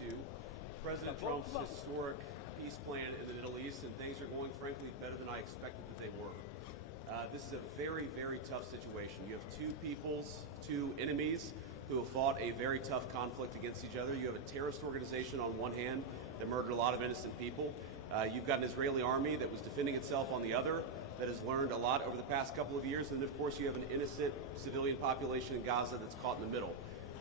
to President Trump's historic peace plan in the Middle East, and things are going, frankly, better than I expected that they were. This is a very, very tough situation. You have two peoples, two enemies who have fought a very tough conflict against each other. You have a terrorist organization on one hand that murdered a lot of innocent people. You've got an Israeli army that was defending itself on the other, that has learned a lot over the past couple of years. And of course, you have an innocent civilian population in Gaza that's caught in the middle.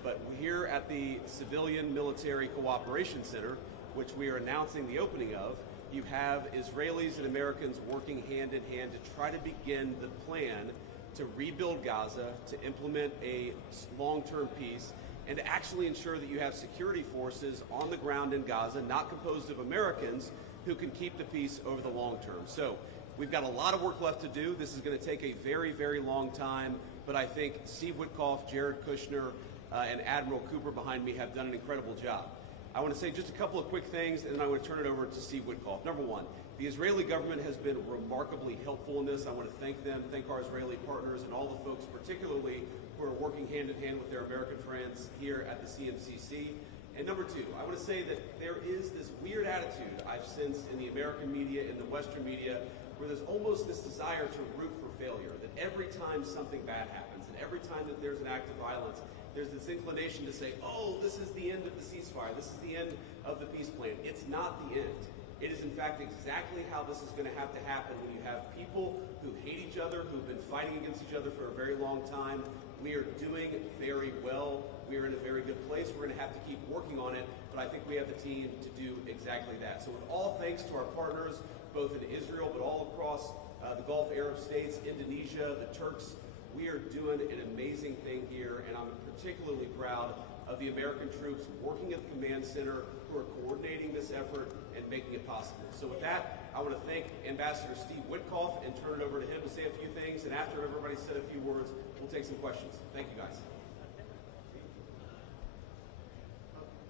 But here at the Civilian Military Cooperation Center, which we are announcing the opening of, you have Israelis and Americans working hand in hand to try to begin the plan to rebuild Gaza, to implement a long-term peace, and to actually ensure that you have security forces on the ground in Gaza, not composed of Americans, who can keep the peace over the long term. So we've got a lot of work left to do. This is going to take a very, very long time, but I think Steve Witkoff, Jared Kushner, and Admiral Cooper behind me have done an incredible job. I want to say just a couple of quick things, and then I want to turn it over to Steve Witkoff. Number one, the Israeli government has been remarkably helpful in this. I want to thank them, thank our Israeli partners, and all the folks, particularly who are working hand in hand with their American friends here at the CMCC. And number two, I want to say that there is this weird attitude I've sensed in the American media, in the Western media, where there's almost this desire to root for failure, that every time something bad happens, and every time that there's an act of violence, there's this inclination to say, oh, this is the end of the ceasefire, this is the end of the peace plan. It's not the end. It is, in fact, exactly how this is going to have to happen when you have people who hate each other, who've been fighting against each other for a very long time. We are doing very well. We are in a very good place. We're going to have to keep working on it, but I think we have the team to do exactly that. So with all thanks to our partners, both in Israel, but all across the Gulf Arab states, Indonesia, the Turks, we are doing an amazing thing here, and I'm particularly proud of the American troops working at the command center who are coordinating this effort and making it possible. So with that, I want to thank Ambassador Steve Witkoff and turn it over to him to say a few things, and after everybody's said a few words, we'll take some questions. Thank you, guys.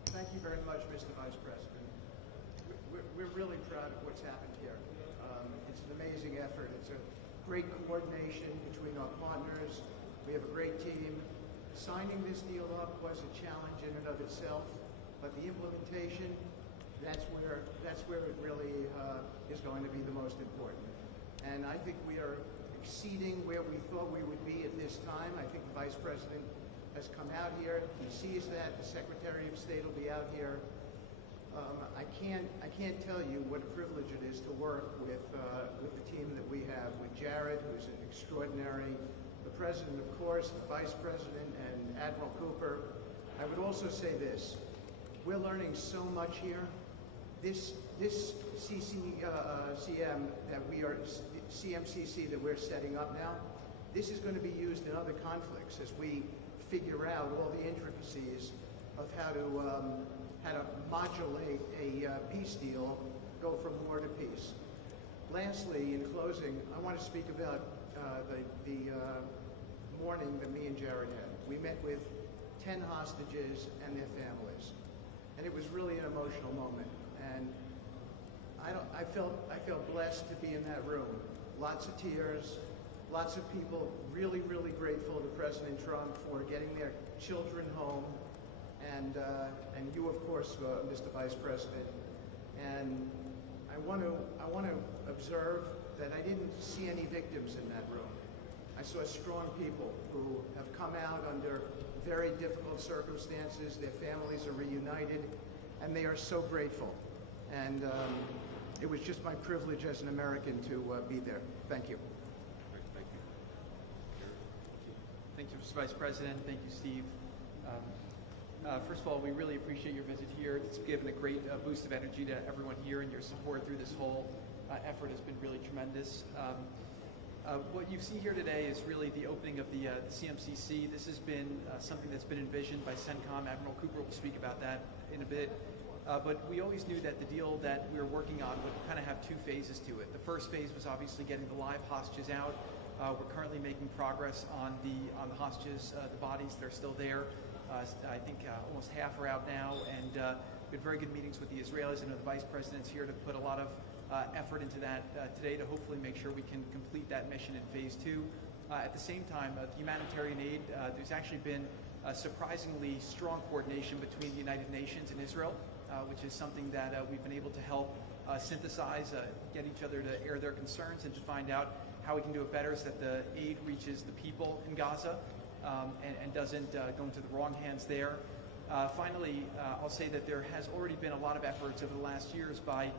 Thank you very much, Mr. Vice President. We're really proud of what's happened here. It's an amazing effort. It's a great coordination between our partners. We have a great team. Signing this deal up was a challenge in and of itself, but the implementation, that's where it really is going to be the most important. And I think we are exceeding where we thought we would be at this time. I think the Vice President has come out here. He sees that. The Secretary of State will be out here. I can't tell you what a privilege it is to work with the team that we have, with Jared, who's an extraordinary, the President, of course, the Vice President, and Admiral Cooper. I would also say this. We're learning so much here. This CMCC that we're setting up now, this is going to be used in other conflicts as we figure out all the intricacies of how to modulate a peace deal, go from war to peace. Lastly, in closing, I want to speak about the morning that me and Jared had. We met with 10 hostages and their families, and it was really an emotional moment. And I felt blessed to be in that room. Lots of tears, lots of people really, really grateful to President Trump for getting their children home, and you, of course, Mr. Vice President. And I want to observe that I didn't see any victims in that room. I saw strong people who have come out under very difficult circumstances. Their families are reunited, and they are so grateful. And it was just my privilege as an American to be there. Thank you. Great, thank you. Thank you, Mr. Vice President. Thank you, Steve. First of all, we really appreciate your visit here. It's given a great boost of energy to everyone here, and your support through this whole effort has been really tremendous. What you see here today is really the opening of the CMCC. This has been something that's been envisioned by CENTCOM. Admiral Cooper will speak about that in a bit. But we always knew that the deal that we were working on would kind of have two phases to it. The first phase was obviously getting the live hostages out. We're currently making progress on the hostages, the bodies that are still there. I think almost half are out now, and we had very good meetings with the Israelis. I know the Vice President's here to put a lot of effort into that today to hopefully make sure we can complete that mission in phase two. At the same time, the humanitarian aid, there's actually been surprisingly strong coordination between the United Nations and Israel, which is something that we've been able to help synthesize, get each other to air their concerns and to find out how we can do it better so that the aid reaches the people in Gaza and doesn't go into the wrong hands there. Finally, I'll say that there has already been a lot of efforts over the last years by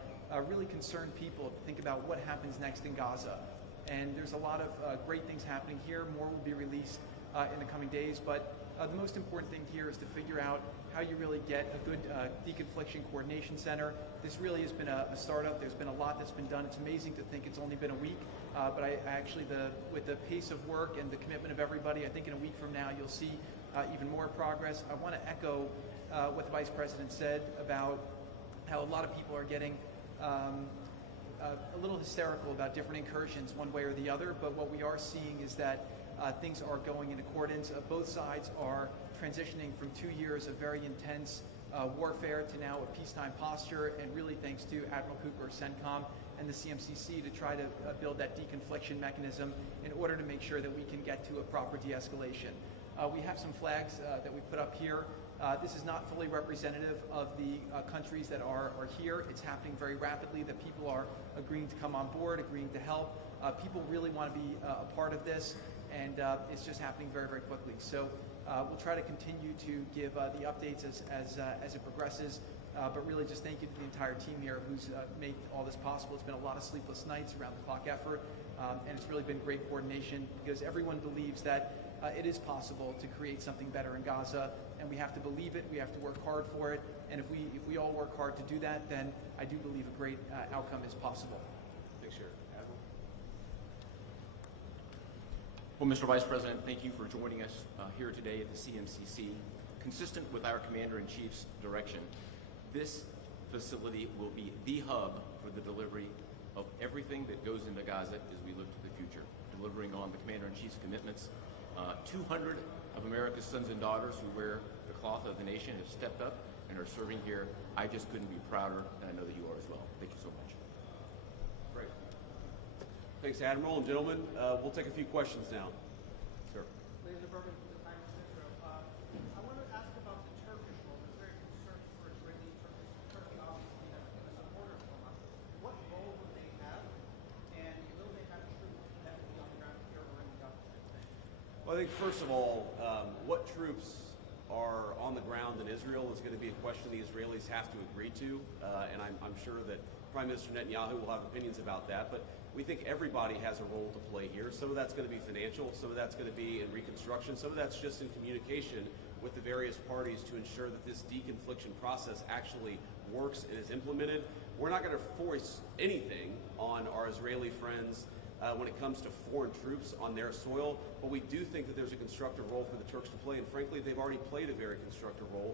really concerned people to think about what happens next in Gaza. And there's a lot of great things happening here. More will be released in the coming days, but the most important thing here is to figure out how you really get a good deconfliction coordination center. This really has been a startup. There's been a lot that's been done. It's amazing to think it's only been a week, but I actually, with the pace of work and the commitment of everybody, I think in a week from now you'll see even more progress. I want to echo what the Vice President said about how a lot of people are getting a little hysterical about different incursions one way or the other, but what we are seeing is that things are going in accordance. Both sides are transitioning from 2 years of very intense warfare to now a peacetime posture, and really thanks to Admiral Cooper, CENTCOM, and the CMCC to try to build that deconfliction mechanism in order to make sure that we can get to a proper de-escalation. We have some flags that we put up here. This is not fully representative of the countries that are here. It's happening very rapidly, that people are agreeing to come on board, agreeing to help. People really want to be a part of this, and it's just happening very, very quickly. So we'll try to continue to give the updates as it progresses, but really just thank you to the entire team here who's made all this possible. It's been a lot of sleepless nights, around the clock effort, and it's really been great coordination because everyone believes that it is possible to create something better in Gaza, and we have to believe it, we have to work hard for it, and if we all work hard to do that, then I do believe a great outcome is possible. Thanks, Sheriff. Admiral? Well, Mr. Vice President, thank you for joining us here today at the CMCC. Consistent with our Commander-in-Chief's direction, this facility will be the hub for the delivery of everything that goes into Gaza as we look to the future, delivering on the Commander-in-Chief's commitments. 200 of America's sons and daughters who wear the cloth of the nation have stepped up and are serving here. I just couldn't be prouder, and I know that you are as well. Thank you so much. Great. Thanks, Admiral. And gentlemen, we'll take a few questions now. Sir. Ladies and gentlemen, from the Times of Israel. I want to ask about the Turkish role. There's very concerned for Israeli Turkey. Turkey obviously has been a supporter of Hamas. What role will they have, and will they have troops that will be on the ground here or in the Gaza? Well, I think first of all, what troops are on the ground in Israel is going to be a question the Israelis have to agree to, and I'm sure that Prime Minister Netanyahu will have opinions about that, but we think everybody has a role to play here. Some of that's going to be financial, some of that's going to be in reconstruction, some of that's just in communication with the various parties to ensure that this deconfliction process actually works and is implemented. We're not going to force anything on our Israeli friends when it comes to foreign troops on their soil, but we do think that there's a constructive role for the Turks to play, and frankly, they've already played a very constructive role